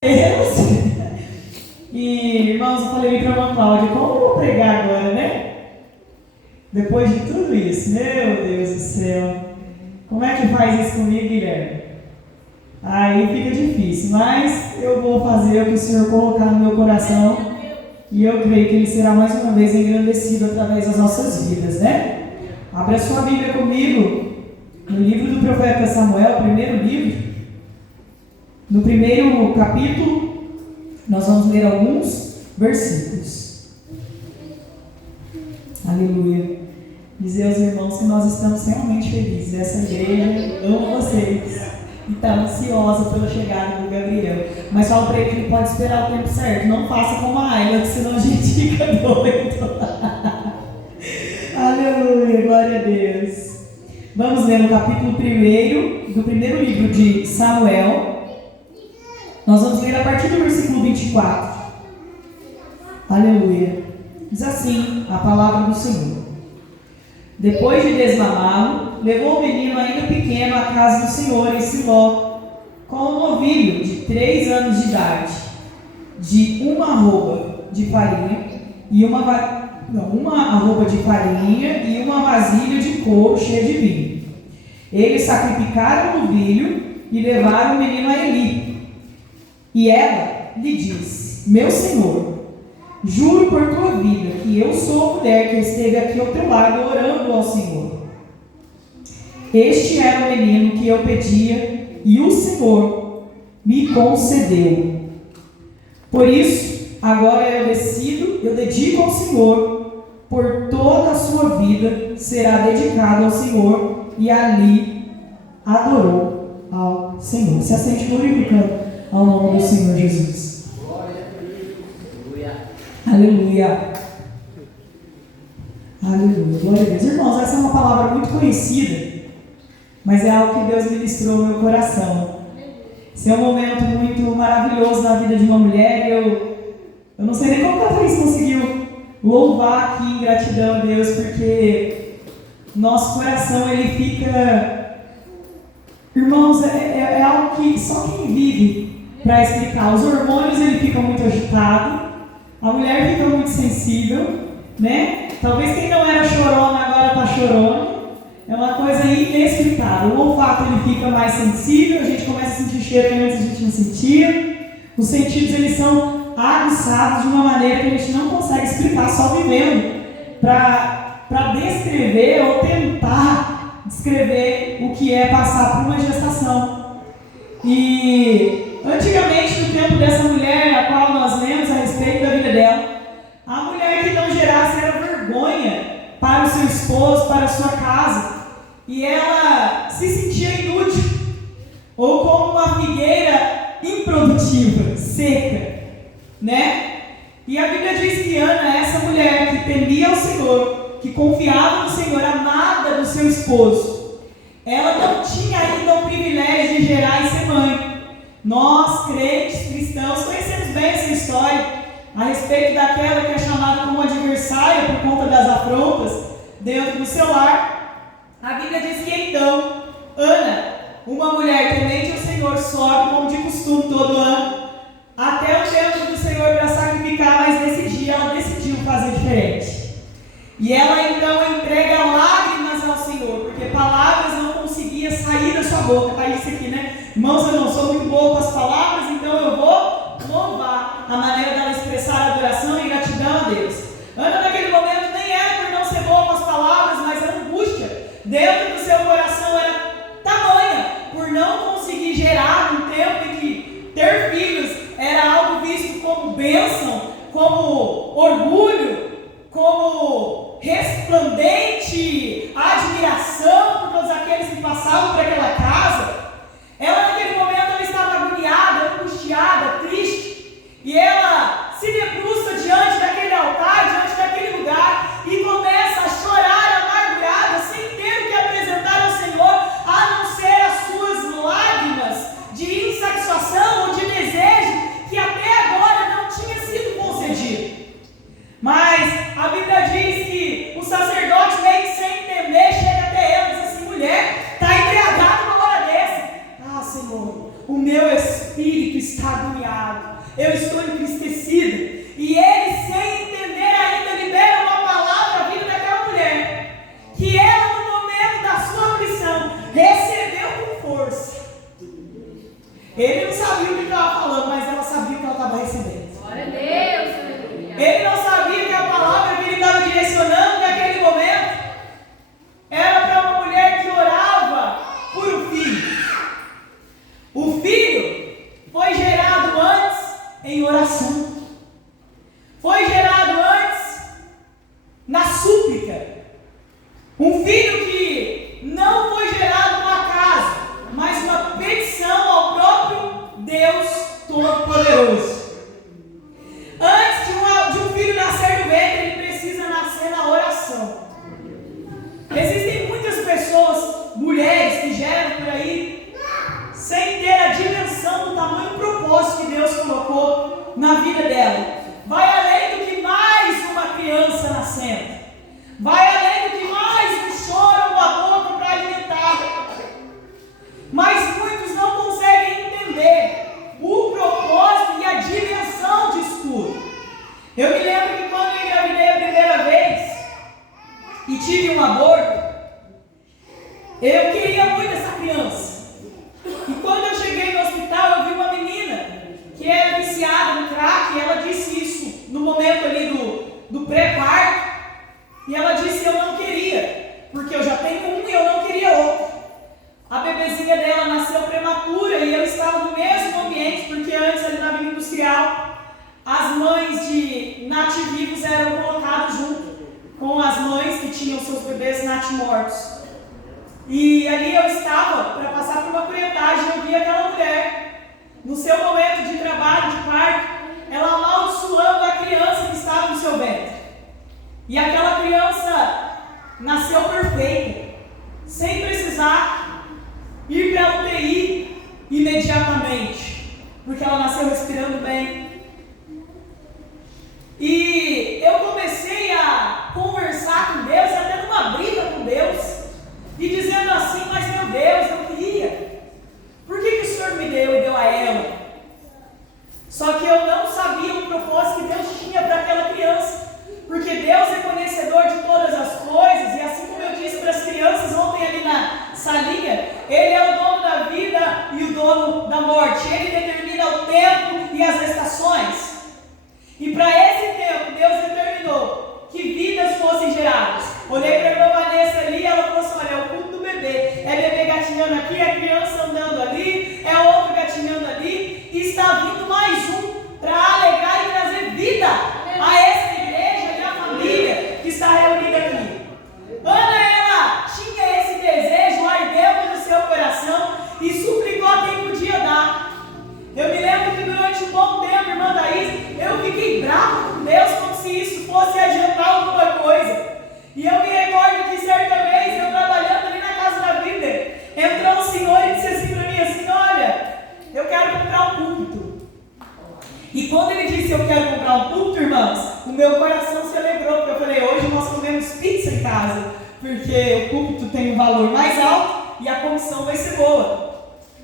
E, irmãos, eu falei para a Cláudia, como eu vou pregar agora, né? Depois de tudo isso, meu Deus do céu. Como é que faz isso comigo, Guilherme? Aí fica difícil, mas eu vou fazer o que o Senhor colocar no meu coração e eu creio que Ele será mais uma vez engrandecido através das nossas vidas, né? Abra sua Bíblia comigo no livro do profeta Samuel, primeiro livro. No primeiro capítulo, nós vamos ler alguns versículos. Aleluia. Dizer aos irmãos que nós estamos realmente felizes. Essa igreja ama vocês e está ansiosa pela chegada do Gabriel. Mas fala para ele que ele pode esperar o tempo certo. Não faça como a Ayla, senão a gente fica doido. Aleluia, glória a Deus. Vamos ler no capítulo 1 do primeiro livro de Samuel. Nós vamos ler a partir do versículo 24. Aleluia. Diz assim a palavra do Senhor. Depois de desmamá-lo, levou o menino ainda pequeno à casa do Senhor em Siló, com um novilho de 3 anos de idade, de uma arroba de farinha e uma arroba de farinha e uma vasilha de couro cheia de vinho. Eles sacrificaram o novilho e levaram o menino a Eli. E ela lhe disse: Meu senhor, juro por tua vida que eu sou a mulher que esteve aqui ao teu lado orando ao Senhor. Este era o menino que eu pedia e o Senhor me concedeu. Por isso, agora eu dedico ao Senhor, por toda a sua vida será dedicado ao Senhor. E ali adorou ao Senhor. Se assente glorificando ao nome do Senhor Jesus. Aleluia. Aleluia. Glória a Deus. Irmãos, essa é uma palavra muito conhecida, mas é algo que Deus ministrou no meu coração. Esse é um momento muito maravilhoso na vida de uma mulher. Eu não sei nem como a Thaís conseguiu louvar aqui em gratidão a Deus, porque nosso coração ele fica... Irmãos, é algo que só quem vive para explicar. Os hormônios ele fica muito agitado, a mulher fica muito sensível, né? Talvez quem não era chorona agora está chorando. É uma coisa inexplicável. O olfato ele fica mais sensível, a gente começa a sentir cheiro que antes a gente não sentia. Os sentidos eles são aguçados de uma maneira que a gente não consegue explicar só vivendo, para descrever ou tentar descrever o que é passar por uma gestação. E antigamente, no tempo dessa mulher, a qual nós lemos a respeito da vida dela, a mulher que não gerasse era vergonha para o seu esposo, para a sua casa, e ela se sentia inútil, ou como uma figueira improdutiva, seca, né? E a Bíblia diz que Ana, essa mulher que temia ao Senhor, que confiava no Senhor, amada do seu esposo, ela não tinha ainda o privilégio de gerar e ser mãe. Nós, crentes, cristãos, conhecemos bem essa história a respeito daquela que é chamada como adversária por conta das afrontas dentro do seu lar. A Bíblia diz que então Ana, uma mulher temente ao Senhor, sobe como de costume todo ano até o templo do Senhor para sacrificar, mas nesse dia ela decidiu fazer diferente. E ela então entrega lágrimas ao Senhor, porque palavras não conseguia sair da sua boca. Está isso aqui, né? Irmãos, eu não sou muito boa com as palavras, então eu vou louvar a maneira dela expressar adoração e gratidão a Deus. Ana, naquele momento, nem era por não ser boa com as palavras, mas a angústia dentro do seu coração era tamanha por não conseguir gerar um tempo em que ter filhos era algo visto como bênção, como orgulho, como resplandente admiração por todos aqueles que passavam por aquela casa. Ela naquele momento ela estava agoniada, angustiada, triste, e ela se debruça diante daquele altar, diante daquele lugar, e começa a chorar amargurada, sem ter o que apresentar ao Senhor, a não ser as suas lágrimas de insatisfação ou de desejo que até agora não tinha sido concedido. Mas fraco, eu estou entristecida. E ele, sem entender ainda, libera uma palavra à vida daquela mulher, que ela, no momento da sua aflição, recebeu com força. Ele não sabia o que estava falando, mas ela sabia o que ela estava recebendo. Glória a Deus. Ele não sabia que a palavra que ele estava direcionando naquele momento era para uma mulher que orava por um filho. O filho foi gerado antes em oração. Foi gerado antes na súplica. Um filho que não foi gerado no acaso, mas uma petição ao próprio Deus Todo-Poderoso. Antes de um filho nascer do ventre, ele precisa nascer na oração. Existem muitas pessoas, mulheres, que geram por aí, sem ter a dimensão do tamanho e propósito que Deus colocou na vida dela. Vai além do que mais uma criança nascendo. Vai além do que mais um choro uma boca para alimentar. Mas muitos não conseguem entender o propósito e a dimensão disso tudo. Eu me lembro que quando eu engravidei a primeira vez e tive um aborto, eu queria muito essa criança. E quando eu cheguei no hospital, eu vi uma menina que era viciada no crack, e ela disse isso no momento ali do pré-parto. E ela disse: eu não queria, porque eu já tenho um e eu não queria outro. A bebezinha dela nasceu prematura e eu estava no mesmo ambiente, porque antes ali na Vila Industrial, as mães de nativivos eram colocadas junto com as mães que tinham seus bebês natimortos. E ali eu estava para passar por uma curetagem, eu vi aquela mulher, no seu momento de trabalho, de parto, ela amaldiçoando a criança que estava no seu ventre. E aquela criança nasceu perfeita, sem precisar ir para a UTI imediatamente, porque ela nasceu respirando bem. E eu comecei a conversar com Deus, até numa briga com Deus, e dizendo assim: mas meu Deus, eu queria, por que o Senhor me deu e deu a ela? Só que eu não sabia o propósito que Deus tinha para aquela criança, porque Deus é conhecedor de todas as coisas, e assim como eu disse para as crianças ontem ali na salinha, Ele é o dono da vida e o dono da morte. Ele determina o tempo e as estações. E para esse tempo, Deus determinou que vidas fossem geradas. Olhei para a irmã Vanessa ali, ela falou assim: olha, é o culto do bebê. É bebê gatinhando aqui, é criança andando ali, é outro gatinhando ali. E está vindo mais um para alegrar e trazer vida a essa igreja e a família que está reunida aqui. Ana, ela tinha esse desejo, ardeu no seu coração e suplicou a quem podia dar. Eu me lembro que durante um bom tempo, irmã Thaís, eu fiquei bravo com Deus, como se isso fosse adiantar alguma coisa. E eu me recordo que certa vez, eu trabalhando ali na casa da Bíblia, entrou um senhor e disse assim para mim, assim: olha, eu quero comprar um púlpito. E quando ele disse: eu quero comprar um púlpito, irmãos, o meu coração se alegrou, porque eu falei: hoje nós comemos pizza em casa, porque o púlpito tem um valor mais alto e a comissão vai ser boa.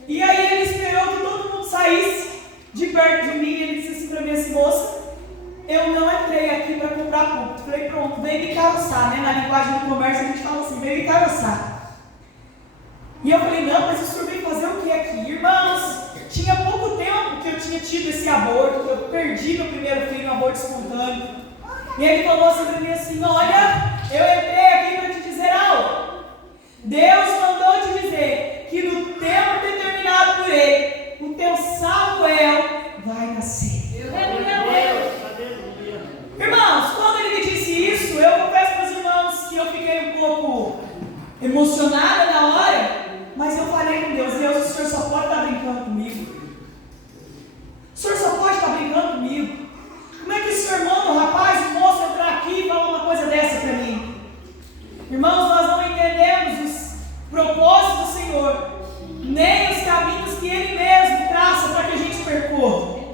E aí ele esperou que todo mundo saísse de perto de mim, e ele disse assim para mim, assim: moça, eu não entrei aqui para comprar púlpito. Falei: pronto, vem me caroçar, né? Na linguagem do comércio a gente fala assim: vem me caroçar. E eu falei: não, mas o senhor veio fazer o que aqui? Irmãos, tinha pouco tempo que eu tinha tido esse aborto, que eu perdi meu primeiro filho, um aborto espontâneo. E ele falou assim para mim assim: olha, eu entrei aqui para te dizer algo. Deus mandou te dizer que no tempo determinado por Ele, o teu Samuel vai nascer. Irmãos, quando ele me disse isso, eu confesso para os irmãos que eu fiquei um pouco emocionada na hora, mas eu falei com Deus: Deus, o Senhor só pode estar brincando comigo. O Senhor só pode estar brincando comigo. Como é que o Senhor manda o rapaz, o moço, entrar aqui e falar uma coisa dessa para mim? Irmãos, nós não entendemos os propósitos do Senhor, nem os caminhos que Ele mesmo traça para que a gente percorra.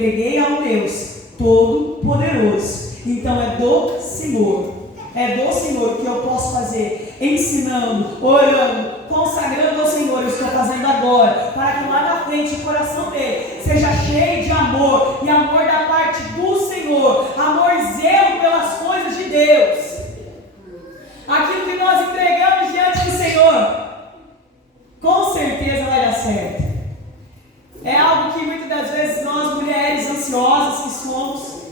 entreguei a um Deus Todo-Poderoso. Então é do Senhor. É do Senhor que eu posso fazer, ensinando, orando, consagrando ao Senhor. Eu estou fazendo agora, para que lá na frente o coração dele seja cheio de amor, e amor da parte do Senhor, amor e zelo pelas coisas de Deus. Aquilo que nós entregamos diante do Senhor, com certeza vai dar certo. É algo que muitas das vezes nós, mulheres ansiosas que somos,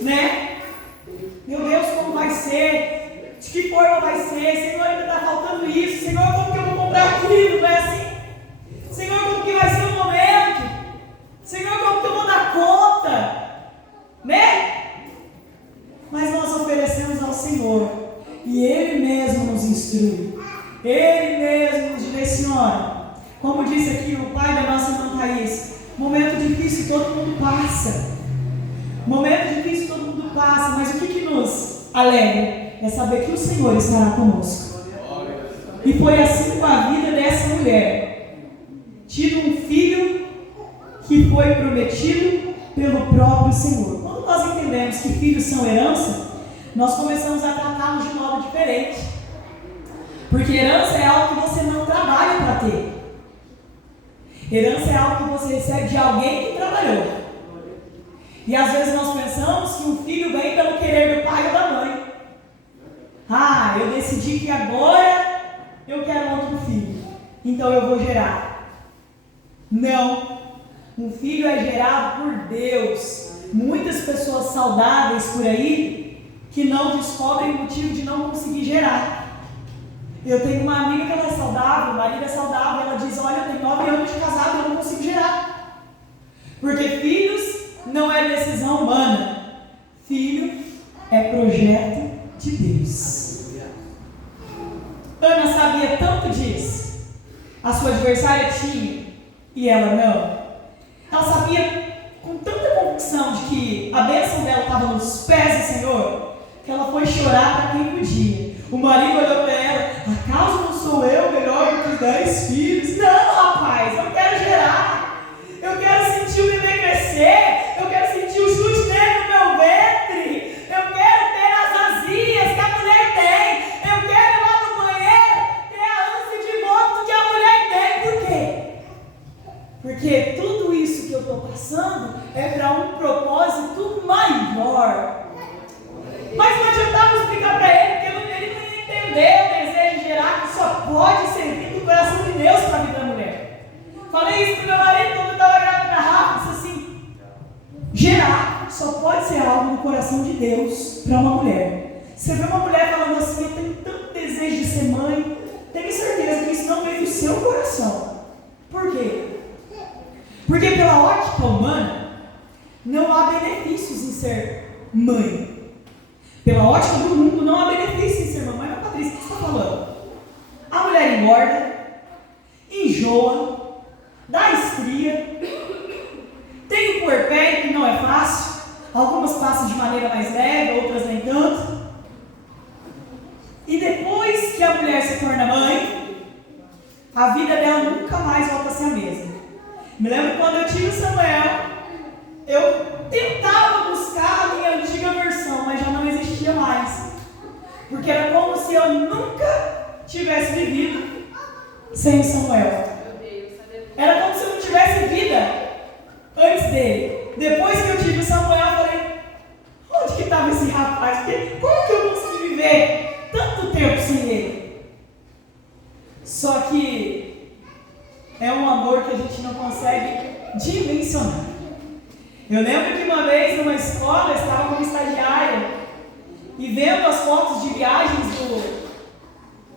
né? Meu Deus, como vai ser? De que forma vai ser? Senhor, ainda está faltando isso. Senhor, como que eu vou comprar aquilo? Não é assim? Senhor, como que vai ser o momento? Senhor, como que eu vou dar conta? Né? Mas nós oferecemos ao Senhor, e Ele mesmo nos instrui. Ele mesmo nos direciona. Como disse aqui o pai da nossa irmã Thaís, momento difícil todo mundo passa. Momento difícil todo mundo passa, mas o que nos alegra é saber que o Senhor estará conosco. E foi assim com a vida dessa mulher. Tido um filho que foi prometido pelo próprio Senhor. Quando nós entendemos que filhos são herança, nós começamos a tratá-los de modo diferente. Porque herança é algo que você não trabalha para ter. Herança é algo que você recebe de alguém que trabalhou. E às vezes nós pensamos que um filho vem pelo querer do pai ou da mãe. Ah, eu decidi que agora eu quero outro filho, então eu vou gerar. Não, um filho é gerado por Deus. Muitas pessoas saudáveis por aí que não descobrem o motivo de não conseguir gerar. Eu tenho uma amiga que ela é saudável, o marido é saudável, ela diz, olha, eu tenho 9 anos de casado e eu não consigo gerar. Porque filhos não é decisão humana. Filho é projeto de Deus. Ana sabia tanto disso. A sua adversária tinha e ela não. Ela sabia com tanta convicção de que a bênção dela estava nos pés do Senhor, que ela foi chorar para quem podia. O marido olhou para ela, acaso não sou eu melhor do que 10 filhos? Não, rapaz, eu quero gerar. Eu quero sentir o bebê crescer. Eu quero sentir o chute dele no meu ventre. Eu quero ter as azias que a mulher tem. Eu quero ir lá no banheiro ter a ânsia de vômito que a mulher tem. Por quê? Porque tudo isso que eu estou passando é para um propósito maior. Mas não adiantava explicar para ele, porque ele não ia entender o desejo de gerar, que só pode servir do coração de Deus para a vida da mulher. Falei isso para o meu marido quando eu estava grávida rápido, disse assim, gerar só pode ser algo no coração de Deus para uma mulher. Você vê uma mulher falando assim, eu tenho tanto desejo de ser mãe, tenho certeza que isso não veio do seu coração. Por quê? Porque pela ótica humana, não há benefícios em ser mãe. Pela ótica do mundo, não há benefício em ser mamãe. Mas Patrícia, o que você está falando? A mulher engorda, enjoa, dá estria, tem um puerpério que não é fácil, algumas passam de maneira mais leve, outras nem tanto. E depois que a mulher se torna mãe, a vida dela nunca mais volta a ser a mesma. Me lembro quando eu tive o Samuel, eu tentava buscar a minha antiga versão, mas já não existia mais. Porque era como se eu nunca tivesse vivido sem o Samuel. Era como se eu não tivesse vida antes dele. Depois que eu tive o Samuel, eu falei, onde que estava esse rapaz? Como que eu consegui viver tanto tempo sem ele? Só que é um amor que a gente não consegue dimensionar. Eu lembro que uma vez numa escola eu estava como estagiária e vendo as fotos de viagens do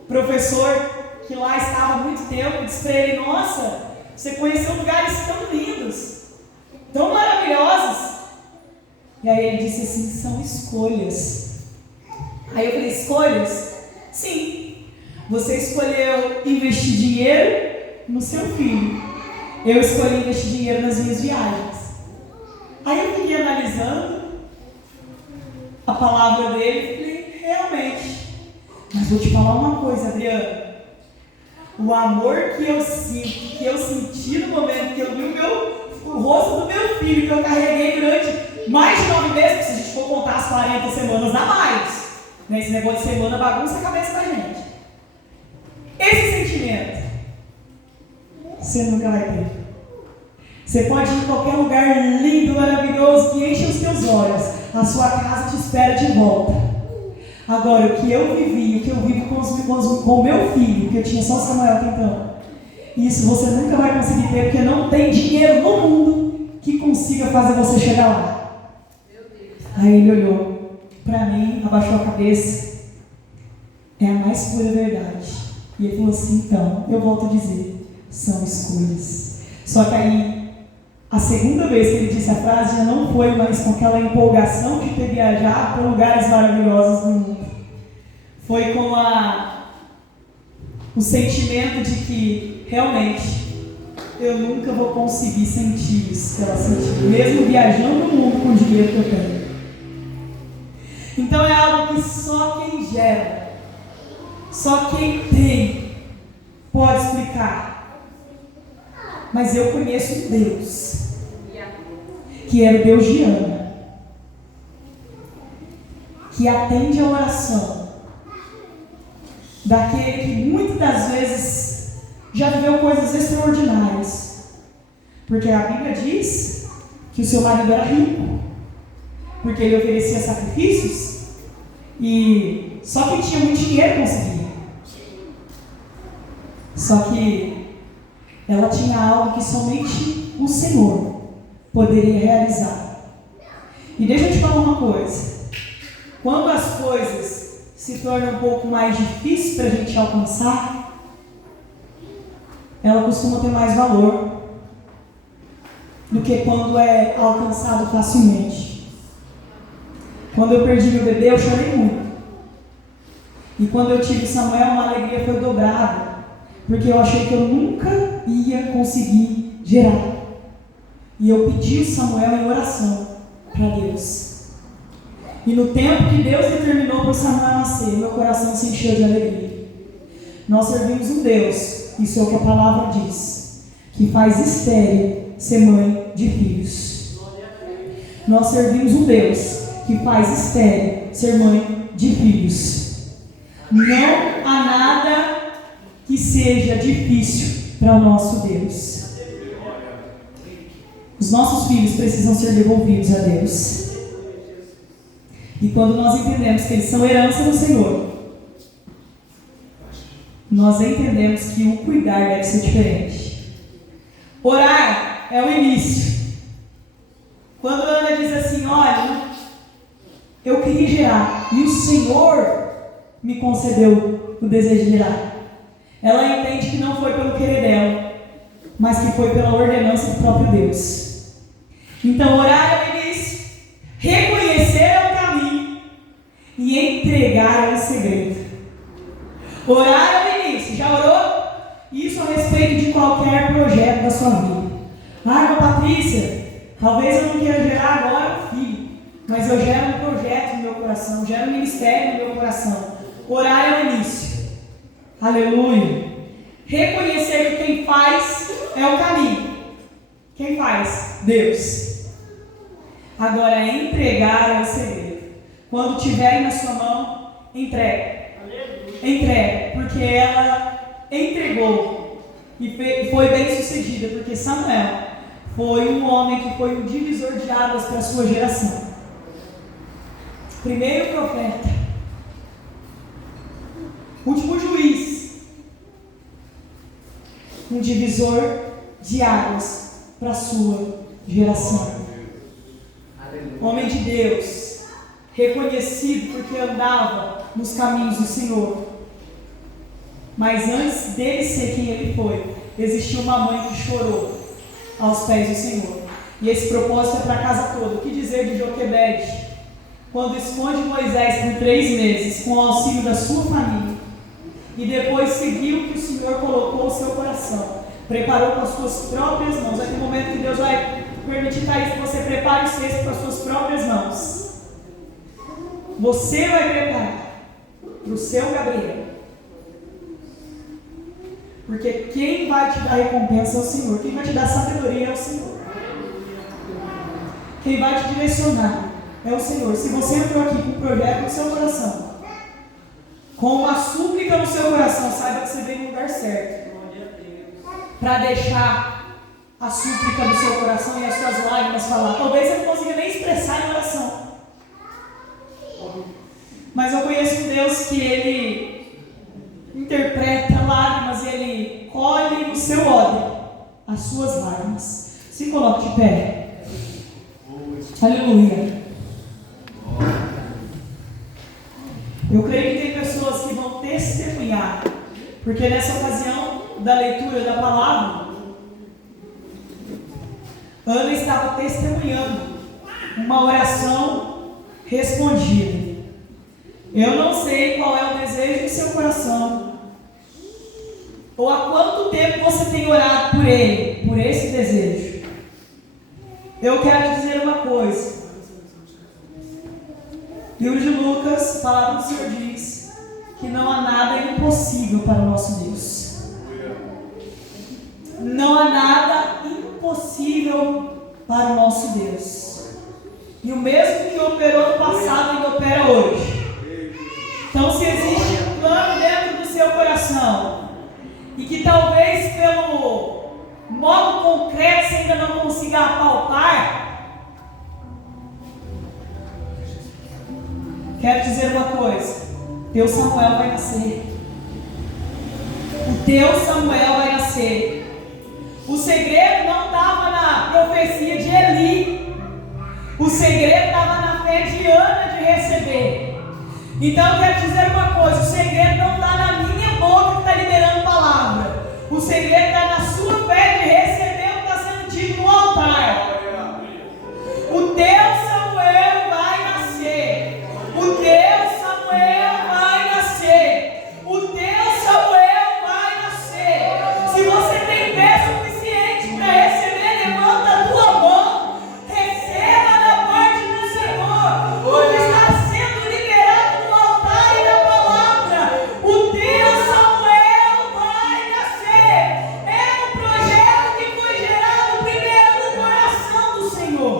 professor que lá estava há muito tempo, disse para ele, nossa, você conheceu lugares tão lindos, tão maravilhosos. E aí ele disse assim, são escolhas. Aí eu falei, escolhas? Sim, você escolheu investir dinheiro no seu filho, eu escolhi investir dinheiro nas minhas viagens. Aí eu fiquei analisando a palavra dele e falei, realmente. Mas vou te falar uma coisa, Adriana. O amor que eu sinto, que eu senti no momento que eu vi o o rosto do meu filho que eu carreguei durante mais de 9 meses, se a gente for contar as 40 semanas, dá mais. Né? Esse negócio de semana bagunça a cabeça da gente. Esse sentimento, você nunca vai ter. Você pode ir em qualquer lugar lindo, maravilhoso, que enche os teus olhos. A sua casa te espera de volta. Agora, o que eu vivi, o que eu vivo com o meu filho, que eu tinha só o Samuel tentando, isso você nunca vai conseguir ter, porque não tem dinheiro no mundo que consiga fazer você chegar lá. Aí ele olhou para mim, abaixou a cabeça. É a mais pura verdade. E ele falou assim, então, eu volto a dizer, são escolhas. Só que aí, a segunda vez que ele disse a frase, já não foi mais com aquela empolgação de ter viajado para lugares maravilhosos do mundo. Foi com o sentimento de que, realmente, eu nunca vou conseguir sentir isso que ela sentiu, mesmo viajando o mundo com o dinheiro que eu tenho. Então é algo que só quem gera, só quem tem, pode explicar. Mas eu conheço um Deus, que era o Deus de Ana, que atende a oração daquele que muitas das vezes já viveu coisas extraordinárias. Porque a Bíblia diz que o seu marido era rico, porque ele oferecia sacrifícios e só quem tinha muito dinheiro conseguia. Só que ela tinha algo que somente o Senhor poderia realizar. E deixa eu te falar uma coisa. Quando as coisas se tornam um pouco mais difíceis para a gente alcançar, ela costuma ter mais valor do que quando é alcançado facilmente. Quando eu perdi meu bebê, eu chorei muito. E quando eu tive Samuel, uma alegria foi dobrada, porque eu achei que eu nunca ia conseguir gerar. E eu pedi o Samuel em oração para Deus. E no tempo que Deus determinou para o Samuel nascer, meu coração se encheu de alegria. Nós servimos um Deus, isso é o que a palavra diz, que faz estéril ser mãe de filhos. Nós servimos um Deus que faz estéril ser mãe de filhos. Não há nada que seja difícil para o nosso Deus. Os nossos filhos precisam ser devolvidos a Deus. E quando nós entendemos que eles são herança do Senhor, nós entendemos que o cuidar deve ser diferente. Orar é o início. Quando a Ana diz assim, olha, eu queria gerar, e o Senhor me concedeu o desejo de gerar. Ela entende que não foi pelo querer dela, mas que foi pela ordenança do próprio Deus. Então, orar é o início, reconhecer é o caminho e entregar é o segredo. Orar é o início. Já orou? Isso a respeito de qualquer projeto da sua vida. Irmã Patrícia, talvez eu não queira gerar agora um filho, mas eu gero um projeto no meu coração, gero um ministério no meu coração. Orar é o início. Aleluia. Reconhecer que quem faz é o caminho. Quem faz? Deus. Agora, entregar é o segredo. Quando tiverem na sua mão, entregue. Entregue, porque ela entregou e foi bem sucedida, porque Samuel foi um homem que foi um divisor de águas para a sua geração. Primeiro profeta, último juiz, um divisor de águas para a sua geração. Homem de Deus, reconhecido porque andava nos caminhos do Senhor. Mas antes dele ser quem ele foi, existiu uma mãe que chorou aos pés do Senhor. E esse propósito é para a casa toda. O que dizer de Joquebede, quando esconde Moisés por 3 meses com o auxílio da sua família, e depois seguiu o que o Senhor colocou no seu coração, preparou com as suas próprias mãos. É aquele momento que Deus vai permitir, Thaís, que você prepare o cesto com as suas próprias mãos. Você vai preparar para o seu Gabriel. Porque quem vai te dar recompensa é o Senhor. Quem vai te dar sabedoria é o Senhor. quem vai te direcionar é o Senhor. Se você entrou aqui com um projeto no seu coração, com uma súplica no seu coração, saiba que você veio no lugar certo. Para deixar a súplica do seu coração e as suas lágrimas falar. Talvez você não consiga nem expressar em oração. Mas eu conheço um Deus que Ele interpreta lágrimas e Ele colhe no seu ódio as suas lágrimas. Se coloque de pé. Aleluia. Eu creio que tem pessoas que vão testemunhar, porque nessa ocasião da leitura da palavra, Ana estava testemunhando uma oração respondida. Eu não sei qual é o desejo do seu coração, ou há quanto tempo você tem orado por ele, por esse desejo. Eu quero dizer uma coisa. Livro de Lucas, a palavra do Senhor diz que não há nada impossível para o nosso Deus. Não há nada impossível para o nosso Deus. E o mesmo que operou no passado ainda opera hoje. Então, se existe um plano dentro do seu coração e que talvez pelo modo concreto você ainda não consiga apalpar, quero dizer uma coisa: teu Samuel vai nascer. O teu Samuel vai nascer. O segredo não estava na profecia de Eli. O segredo estava na fé de Ana de receber. Então eu quero dizer uma coisa: o segredo não está na minha boca que está liberando palavra. O segredo está na sua fé de receber o que está sendo dito no altar. O teu Samuel vai nascer. O teu Samuel vai nascer. O teu Samuel vai nascer. Se você tem fé suficiente para receber, levanta a tua mão. Receba da parte do Senhor o que está sendo liberado no altar e na palavra. O teu Samuel vai nascer. É um projeto que foi gerado primeiro no coração do Senhor.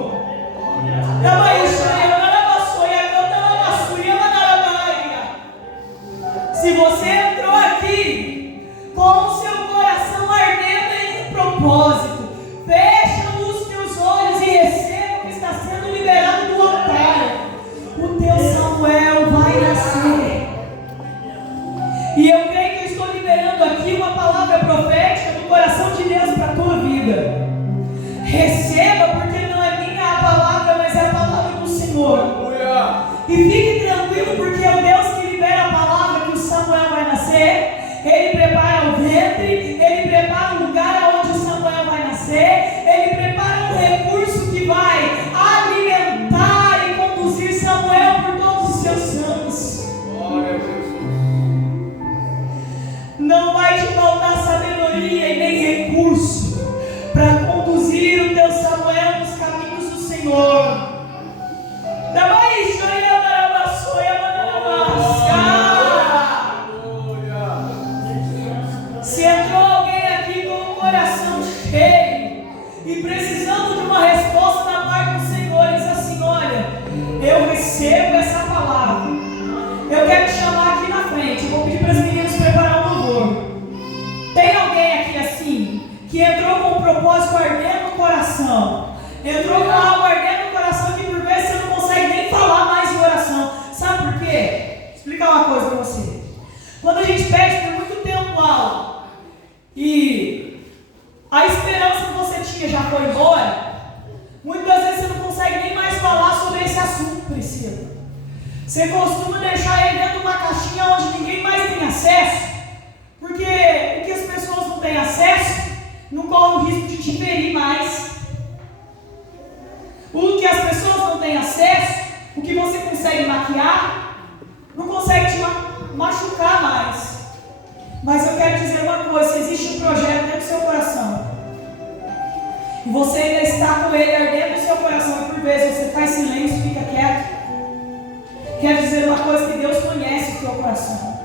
Se você entrou aqui com o seu coração ardendo em um propósito, fecha os teus olhos e receba o que está sendo liberado do altar. O teu Samuel vai nascer. E eu creio que estou liberando aqui uma palavra profética do coração de Deus para a tua vida. Receba, porque não é minha a palavra, mas é a palavra do Senhor. E fique tranquilo, porque é o Deus que libera a palavra que o Samuel vai nascer. Ele prepara o ventre, ele prepara o lugar onde o Samuel vai nascer, ele prepara um recurso que vai alimentar e conduzir Samuel por todos os seus anos. Não vai te faltar sabedoria e nem recurso para conduzir o teu Samuel nos caminhos do Senhor. Se entrou alguém aqui com o coração cheio e precisando de uma resposta da parte do Senhor, diz assim: olha, eu recebo essa palavra, eu quero te chamar aqui na frente, eu vou pedir para as meninas preparar um louvor. Tem alguém aqui assim, que entrou com um propósito ardendo no coração, entrou com algo ardendo no coração que por vezes você não consegue nem falar mais em oração? Sabe por quê? Vou explicar uma coisa para você. Quando a gente pede por muito tempo algo e a esperança que você tinha já foi embora, muitas vezes você não consegue nem mais falar sobre esse assunto, Priscila. Você costuma deixar ele dentro de uma caixinha onde ninguém mais tem acesso, porque o que as pessoas não têm acesso não corre o risco de te ferir mais. O que as pessoas não têm acesso, o que você consegue maquiar, não consegue te machucar mais. Mas eu quero dizer uma coisa: se existe um projeto dentro do seu coração e você ainda está com ele ardendo no seu coração e por vezes você faz silêncio, fica quieto, quero dizer uma coisa: que Deus conhece o seu coração.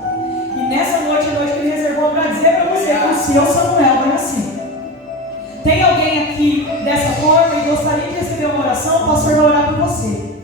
E nessa noite que Ele reservou para dizer para você que o seu Samuel vai nascer. Tem alguém aqui dessa forma e gostaria de receber receber uma oração, o pastor vai orar por você.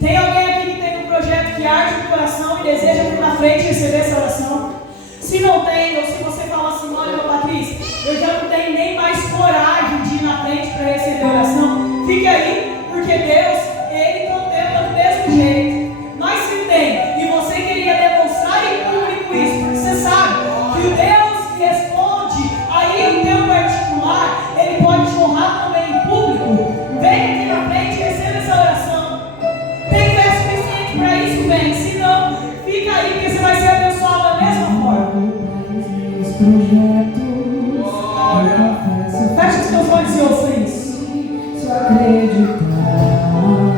Tem alguém aqui que tem um projeto que arde no coração e deseja vir na frente receber essa oração? Se não tem, ou se você fala assim, olha, meu Patrícia, eu já não tenho nem mais coragem de ir na frente para receber a oração, fique aí, porque Deus, Ele contempla do mesmo jeito. Mas se tem, e você queria demonstrar em público isso, porque você sabe que o Deus que responde aí no teu particular, Ele pode te honrar também em público, vem aqui na frente e receba essa oração. Tem fé suficiente para isso, vem. Se não, fica aí, porque você vai ser abençoado da mesma forma. Fecha os teus olhos e ouça isso. Só acreditar.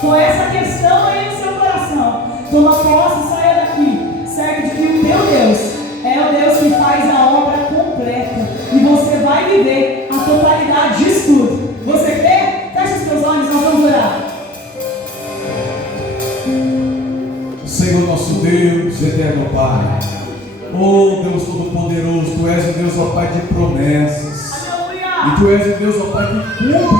com essa questão aí no seu coração, toma posse e saia daqui, certo de que o teu Deus é o Deus que faz a obra completa e você vai viver a totalidade disso tudo. Você crê? Feche os teus olhos, nós vamos orar. Senhor nosso Deus, eterno Pai, oh Deus Todo-Poderoso, Tu és o Deus, ó Pai, de promessas. Aleluia! E Tu és o Deus, ó Pai, que cumpre